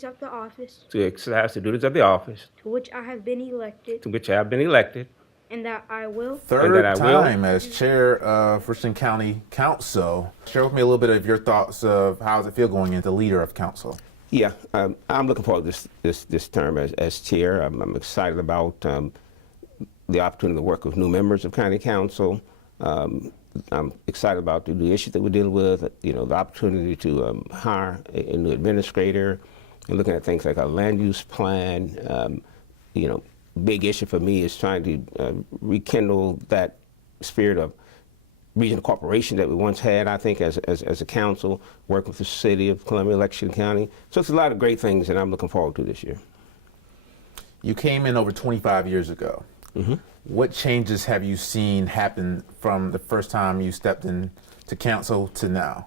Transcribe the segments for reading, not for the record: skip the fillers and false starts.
duties of the office to exercise the duties of the office to which I have been elected, to which I have been elected, and that I will Third I will. time as chair of Richland County Council. Share with me a little bit of your thoughts of how does it feel going into leader of council? Yeah, I'm looking forward to this term as chair. I'm excited about the opportunity to work with new members of county council. I'm excited about the issues that we're dealing with. The opportunity to hire a new administrator, and looking at things like a land use plan. Big issue for me is trying to rekindle that spirit of regional cooperation that we once had, I think, as a council, work with the city of Columbia, Livingston County. So it's a lot of great things that I'm looking forward to this year. You came in over 25 years ago. Mm-hmm. What changes have you seen happen from the first time you stepped into council to now?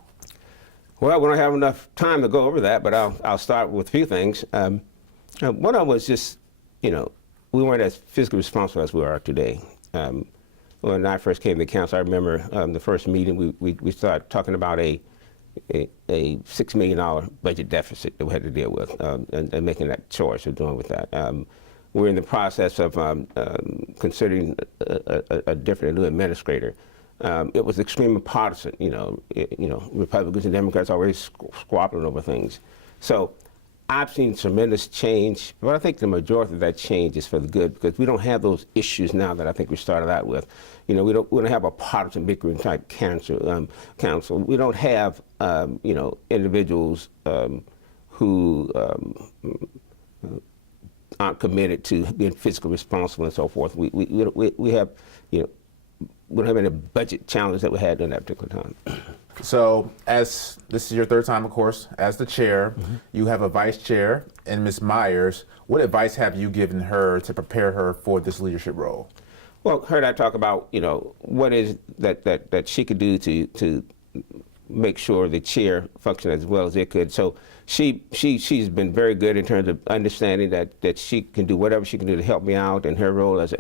Well, we don't have enough time to go over that, but I'll start with a few things. One of them was just, we weren't as fiscally responsible as we are today. When I first came to council, I remember the first meeting we started talking about a $6 million budget deficit that we had to deal with, and making that choice of doing with that. We're in the process of considering a new administrator. It was extremely partisan. Republicans and Democrats always squabbling over things. So I've seen tremendous change, but I think the majority of that change is for the good, because we don't have those issues now that I think we started out with. We don't have a partisan bickering type council. We don't have individuals who aren't committed to being fiscally responsible and so forth. We have we don't have any budget challenges that we had during that particular time. So, as this is your third time, of course, as the chair, you have a vice chair, and Ms. Myers. What advice have you given her to prepare her for this leadership role? Well, heard I talk about what is that she could do to make sure the chair functioned as well as it could. So she's been very good in terms of understanding that she can do whatever she can do to help me out in her role as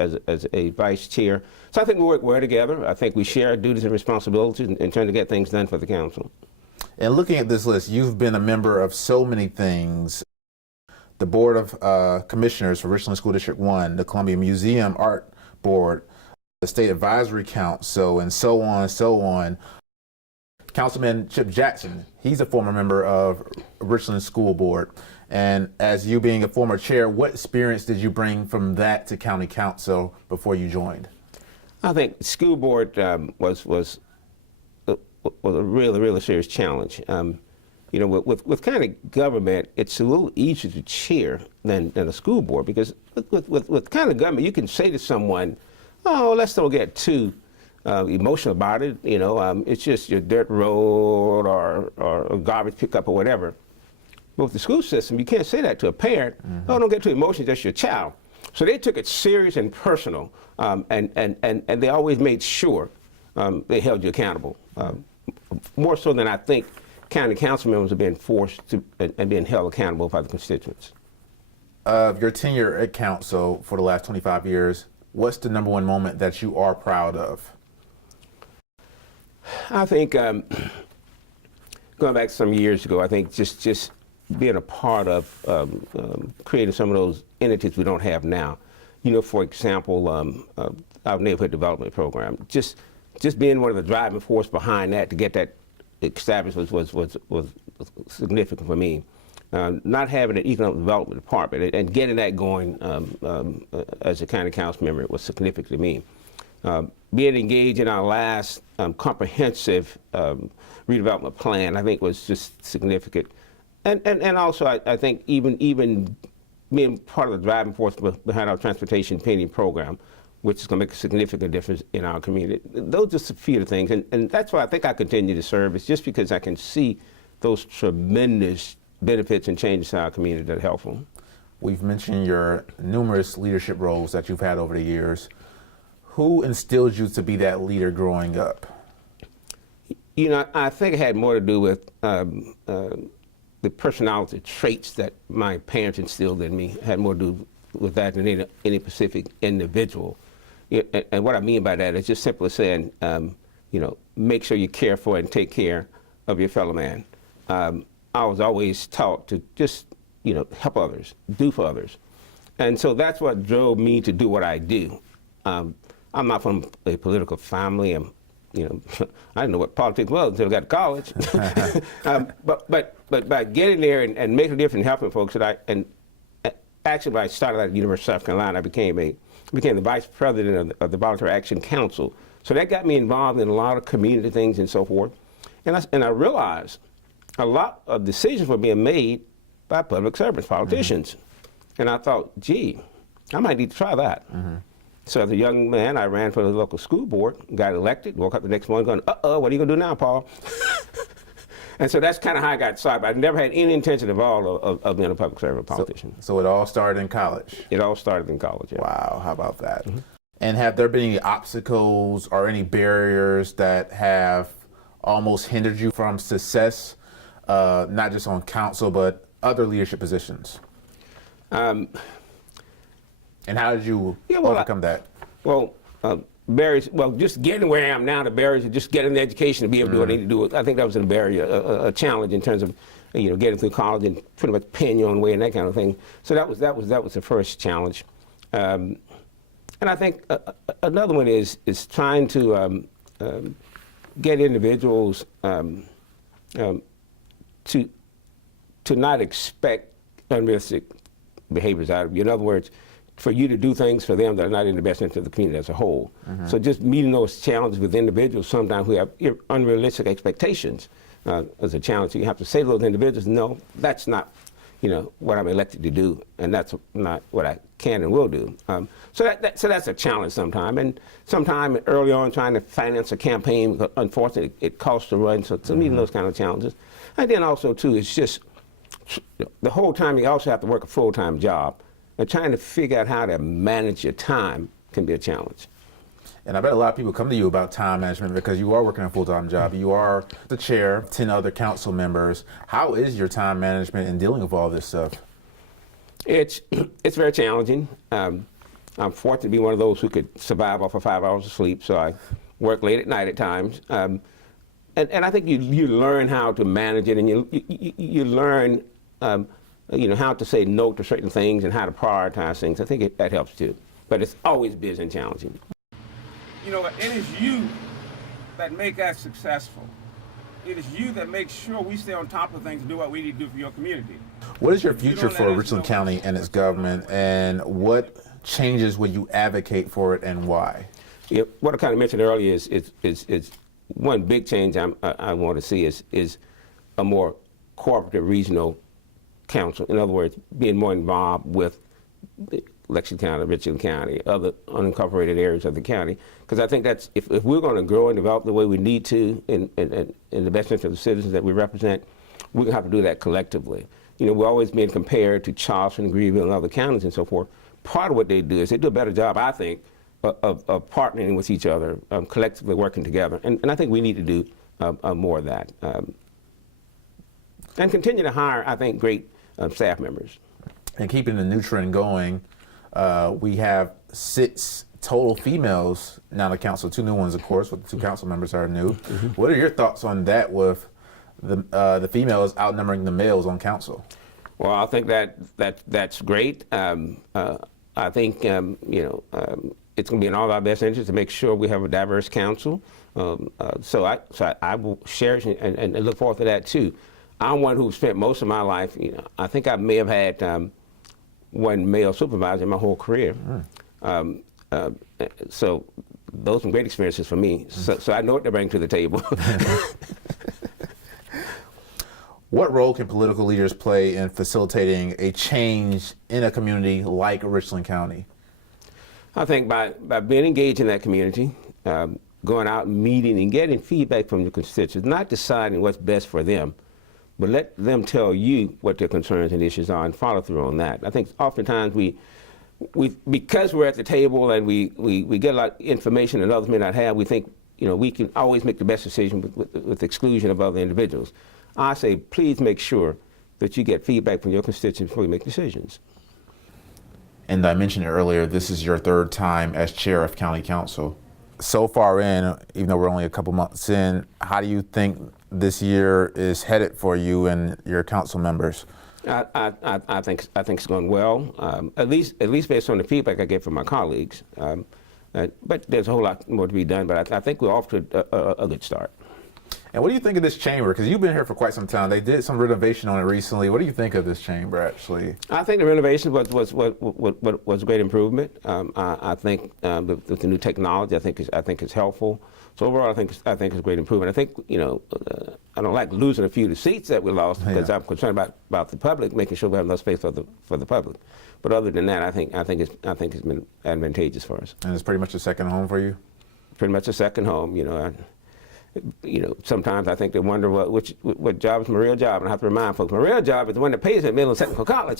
a vice chair. So I think we work well together. I think we share duties and responsibilities in trying to get things done for the council. And looking at this list, you've been a member of so many things. The Board of Commissioners for Richland School District 1, the Columbia Museum Art Board, the State Advisory Council, and so on and so on. Councilman Chip Jackson, he's a former member of Richland School Board. And as you being a former chair, what experience did you bring from that to county council before you joined? I think the school board was a really serious challenge. With county government, it's a little easier to chair than a school board, because with county government, you can say to someone, "Oh, let's don't get too emotional about it. It's just your dirt road or a garbage pickup or whatever." But with the school system, you can't say that to a parent. "Oh, don't get too emotional, just your child." So they took it serious and personal, and they always made sure they held you accountable, more so than I think county council members are being forced to and being held accountable by the constituents. Of your tenure at council for the last 25 years, what's the number one moment that you are proud of? I think going back some years ago, I think just being a part of creating some of those entities we don't have now. For example, our neighborhood development program. Just being one of the driving force behind that to get that established was significant for me. Not having an economic development department and getting that going as a county council member was significant to me. Being engaged in our last comprehensive redevelopment plan, I think, was just significant. And also, I think even being part of the driving force behind our transportation painting program, which is going to make a significant difference in our community. Those are just a few of the things. And that's why I think I continue to serve. It's just because I can see those tremendous benefits and changes to our community that are helpful. We've mentioned your numerous leadership roles that you've had over the years. Who instilled you to be that leader growing up? I think it had more to do with the personality traits that my parents instilled in me. It had more to do with that than any specific individual. And what I mean by that is just simply saying, make sure you care for and take care of your fellow man. I was always taught to just help others, do for others. And so that's what drove me to do what I do. I'm not from a political family. I didn't know what politics was until I got to college. But by getting there and making a difference and helping folks, actually when I started at the University of South Carolina, I became the vice president of the Voluntary Action Council. So that got me involved in a lot of community things and so forth. And I realized a lot of decisions were being made by public servants, politicians. And I thought, gee, I might need to try that. So as a young man, I ran for the local school board, got elected, woke up the next morning going, uh-oh, what are you going to do now, Paul? And so that's kind of how I got started. I never had any intention at all of being a public servant politician. So it all started in college? It all started in college, yeah. Wow, how about that? And have there been any obstacles or any barriers that have almost hindered you from success, not just on council, but other leadership positions? And how did you overcome that? Barriers, just getting where I am now, the barriers of just getting the education to be able to do what I need to do. I think that was a barrier, a challenge in terms of, getting through college and pretty much paying your own way and that kind of thing. So that was the first challenge. And I think another one is trying to get individuals to not expect unrealistic behaviors out of you. In other words, for you to do things for them that are not in the best interest of the community as a whole. So just meeting those challenges with individuals sometimes who have unrealistic expectations is a challenge. You have to say to those individuals, no, that's not what I'm elected to do, and that's not what I can and will do. So that's a challenge sometimes. And sometime early on trying to finance a campaign, unfortunately, it costs to run, so meeting those kind of challenges. And then also, too, it's just the whole time you also have to work a full-time job. And trying to figure out how to manage your time can be a challenge. And I bet a lot of people come to you about time management because you are working a full-time job. You are the chair of 10 other council members. How is your time management in dealing with all this stuff? It's very challenging. I'm fortunate to be one of those who could survive off of 5 hours of sleep, so I work late at night at times. And I think you learn how to manage it, and you learn how to say no to certain things and how to prioritize things. I think that helps too. But it's always busy and challenging. It is you that make us successful. It is you that make sure we stay on top of things and do what we need to do for your community. What is your future for Richland County and its government, and what changes would you advocate for it and why? Yeah, what I kind of mentioned earlier is one big change I want to see is a more cooperative regional council. In other words, being more involved with Livingston County, Richland County, other unincorporated areas of the county. Because I think that's, if we're going to grow and develop the way we need to in the best interest of the citizens that we represent, we're going to have to do that collectively. We're always being compared to Charleston, Greenville, and other counties and so forth. Part of what they do is they do a better job, I think, of partnering with each other, collectively working together. And I think we need to do more of that. And continue to hire, I think, great staff members. And keeping the new trend going, we have 6 total females now in the council, 2 new ones, of course, with the 2 council members are new. What are your thoughts on that with the females outnumbering the males on council? Well, I think that's great. I think it's going to be in all our best interest to make sure we have a diverse council. So I will share and look forward to that too. I'm one who spent most of my life, I think I may have had one male supervisor in my whole career. So those are some great experiences for me. So I know what they bring to the table. What role can political leaders play in facilitating a change in a community like Richland County? I think by being engaged in that community, going out and meeting and getting feedback from your constituents, not deciding what's best for them, but let them tell you what their concerns and issues are and follow through on that. I think oftentimes we because we're at the table and we get a lot of information that others may not have, we think we can always make the best decision with exclusion of other individuals. I say, please make sure that you get feedback from your constituents before you make decisions. And I mentioned it earlier, this is your 3rd time as chair of county council. So far in, even though we're only a couple months in, how do you think this year is headed for you and your council members? I think it's going well. At least based on the feedback I get from my colleagues. But there's a whole lot more to be done. But I think we're off to a good start. And what do you think of this chamber? Because you've been here for quite some time. They did some renovation on it recently. What do you think of this chamber, actually? I think the renovation was a great improvement. I think with the new technology, I think it's helpful. So overall, I think it's a great improvement. I think I don't like losing a few of the seats that we lost because I'm concerned about the public, making sure we have enough space for the public. But other than that, I think it's been advantageous for us. And it's pretty much a second home for you. Pretty much a second home. Sometimes I think they wonder what job is my real job, and I have to remind folks my real job is the one that pays at Midland Technical College.